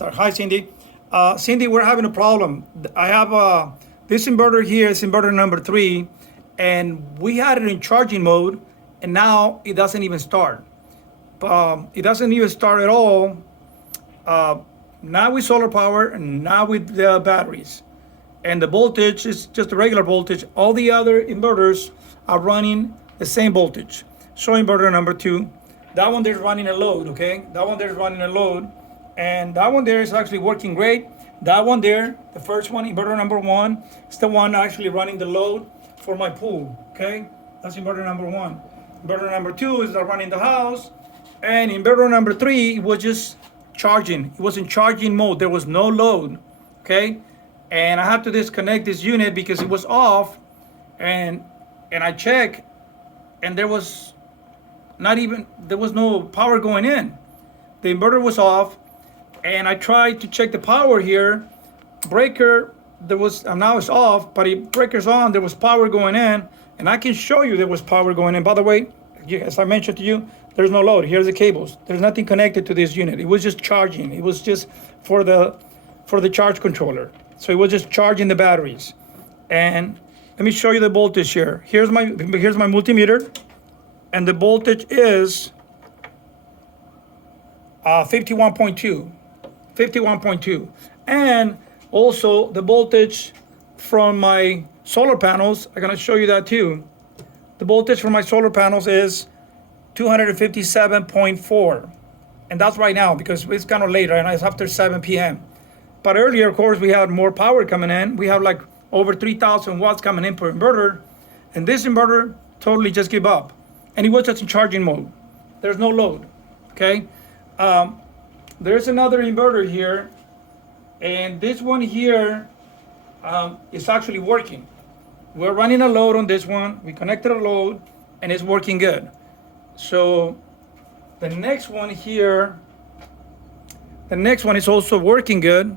Hi, Cindy. Cindy, we're having a problem. I have this inverter here is inverter number 3, and we had it in charging mode, and now it doesn't even start. It doesn't even start at all. Uh, Not with solar power, and not with the batteries. And the voltage is just a regular voltage. All the other inverters are running the same voltage. So inverter number 2, that one there's running a load, okay? That one there's running a load, and that one there is actually working great. That one there, the first one, inverter number 1, is the one actually running the load for my pool, okay? That's inverter number 1. Inverter number 2 is running the house, and inverter number 3 it was just charging. It was in charging mode. There was no load, okay? And I had to disconnect this unit because it was off, and I checked, and there was no power going in. The inverter was off, and I tried to check the power here. Breaker, now it's off, but the breaker's on. There was power going in, and I can show you there was power going in. By the way, as I mentioned to you, there's no load. Here's the cables. There's nothing connected to this unit. It was just charging. It was just for the charge controller. So it was just charging the batteries. And let me show you the voltage here. Here's my multimeter, and the voltage is 51.2. 51.2. And also the voltage from my solar panels, I'm gonna show you that too. The voltage from my solar panels is 257.4. And that's right now because it's kind of late right now. It's after 7 p.m. But earlier, of course, we had more power coming in. We have like over 3,000 watts coming in per inverter. And this inverter totally just gave up. And it was just in charging mode. There's no load, okay? There's another inverter here. And this one here is actually working. We're running a load on this one. We connected a load, and it's working good. So the next one here, the next one is also working good.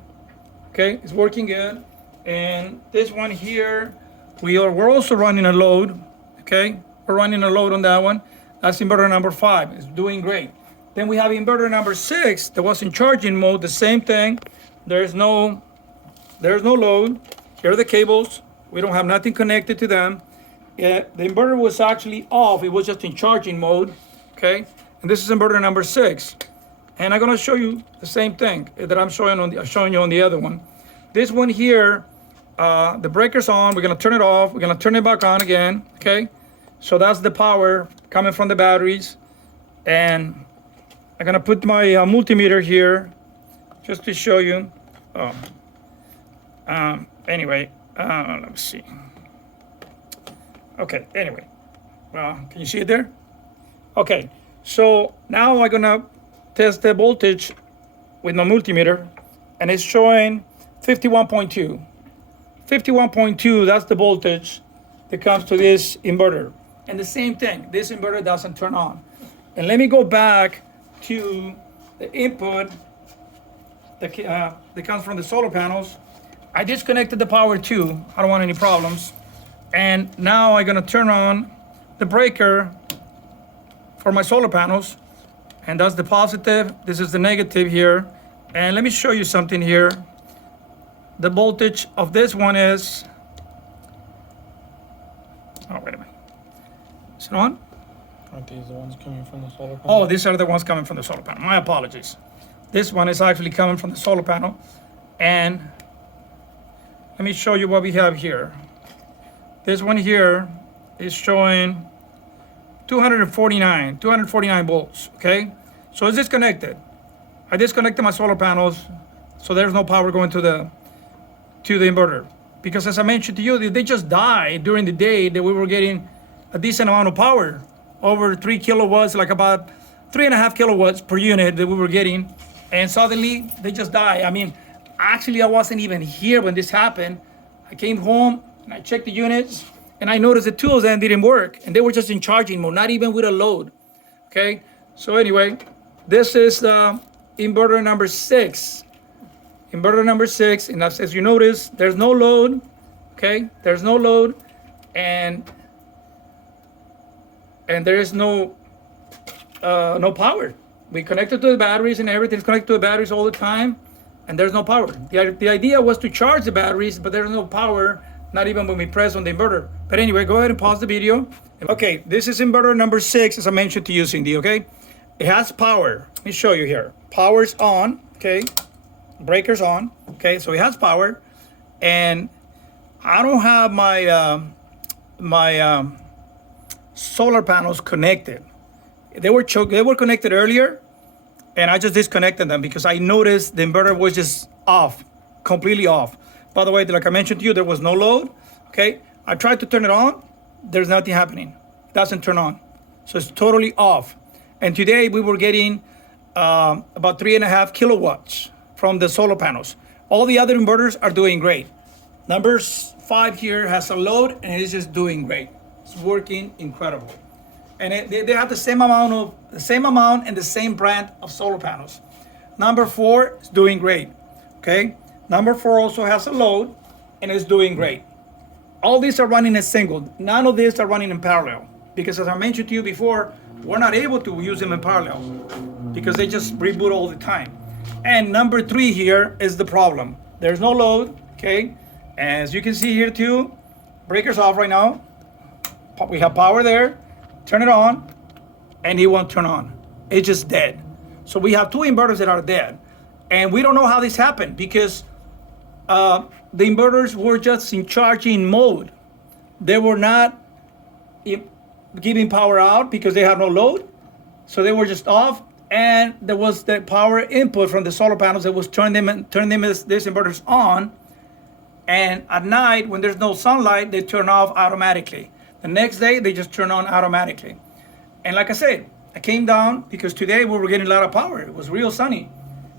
Okay, it's working good. And this one here, we're also running a load. Okay, we're running a load on that one. That's inverter number 5. It's doing great. Then we have inverter number 6 that was in charging mode. The same thing. There's no load. Here are the cables. We don't have nothing connected to them. The inverter was actually off. It was just in charging mode. Okay, and this is inverter number 6. And I'm gonna show you the same thing that I'm showing you on the other one. This one here, the breaker's on. We're gonna turn it off. We're gonna turn it back on again. Okay, so that's the power coming from the batteries. And I'm gonna put my multimeter here just to show you. Anyway, let's see. Okay. Anyway, can you see it there? Okay. So now I'm gonna test the voltage with my multimeter, and it's showing 51.2. 51.2, that's the voltage that comes to this inverter. And the same thing, this inverter doesn't turn on. And let me go back to the input that comes from the solar panels. I disconnected the power too. I don't want any problems. And now I'm gonna turn on the breaker for my solar panels. And that's the positive. This is the negative here. And let me show you something here. The voltage of this one is, wait a minute. Is it on? Aren't these the ones coming from the solar panel? Oh, these are the ones coming from the solar panel. My apologies. This one is actually coming from the solar panel. And let me show you what we have here. This one here is showing 249 volts, okay? So it's disconnected. I disconnected my solar panels, so there's no power going to the inverter. Because as I mentioned to you, they just died during the day that we were getting a decent amount of power, over 3 kilowatts, like about 3.5 kilowatts per unit that we were getting, and suddenly they just died. I mean, actually I wasn't even here when this happened. I came home and I checked the units, and I noticed the 2 of them didn't work, and they were just in charging mode, not even with a load. Okay, so anyway, this is inverter number 6. Inverter number 6, and as you notice, there's no load. Okay, there's no load, and there is no power. We connected to the batteries, and everything's connected to the batteries all the time. and there's no power. The idea was to charge the batteries, but there's no power, not even when we press on the inverter. But anyway, go ahead and pause the video. Okay, this is inverter number 6, as I mentioned to you, Cindy, okay? It has power. Let me show you here. Power's on, okay? Breaker's on, okay? So it has power, and I don't have my solar panels connected. They were connected earlier, and I just disconnected them because I noticed the inverter was just off, completely off. By the way, like I mentioned to you, there was no load, okay? I tried to turn it on, there's nothing happening. It doesn't turn on. So it's totally off. And today we were getting about 3.5 kilowatts from the solar panels. All the other inverters are doing great. Number 5 here has a load and it's just doing great. It's working incredible. And they have the same amount and the same brand of solar panels. Number 4 is doing great, okay? Number 4 also has a load and is doing great. All these are running as single. None of these are running in parallel because, as I mentioned to you before, we're not able to use them in parallel because they just reboot all the time. And number 3 here is the problem. There's no load, okay? As you can see here too, breaker's off right now. We have power there. Turn it on, and it won't turn on. It's just dead. So we have 2 inverters that are dead. And we don't know how this happened because the inverters were just in charging mode. They were not giving power out because they had no load. So they were just off. And there was the power input from the solar panels that was turn these inverters on. And at night, when there's no sunlight, they turn off automatically. The next day, they just turn on automatically. And like I said, I came down because today we were getting a lot of power. It was real sunny.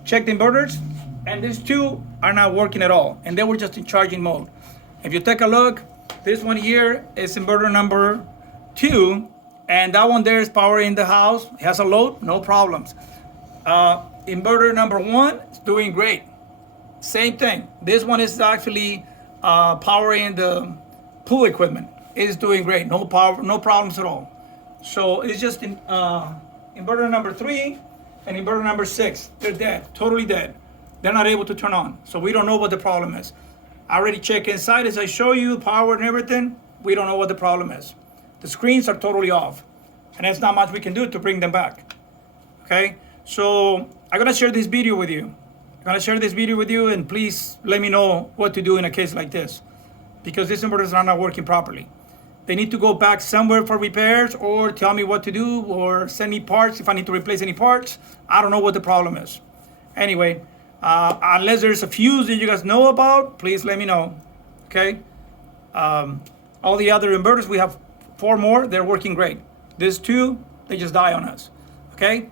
Checked the inverters, and these 2 are not working at all. And they were just in charging mode. If you take a look, this one here is inverter number 2. And that one there is power in the house. It has a load, no problems. Inverter number 1 is doing great. Same thing. This one is actually powering the pool equipment. It's doing great. No power, no problems at all. So it's just inverter number 3 and inverter number 6. They're dead, totally dead. They're not able to turn on. So we don't know what the problem is. I already checked inside as I show you power and everything. We don't know what the problem is. The screens are totally off, and there's not much we can do to bring them back. Okay, so I'm gonna share this video with you. And please let me know what to do in a case like this, because these inverters are not working properly. They need to go back somewhere for repairs, or tell me what to do, or send me parts if I need to replace any parts. I don't know what the problem is. Anyway, unless there's a fuse that you guys know about, please let me know. Okay. All the other inverters, we have 4 more. They're working great. These 2, they just die on us. Okay.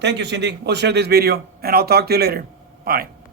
Thank you, Cindy. We'll share this video, and I'll talk to you later. Bye.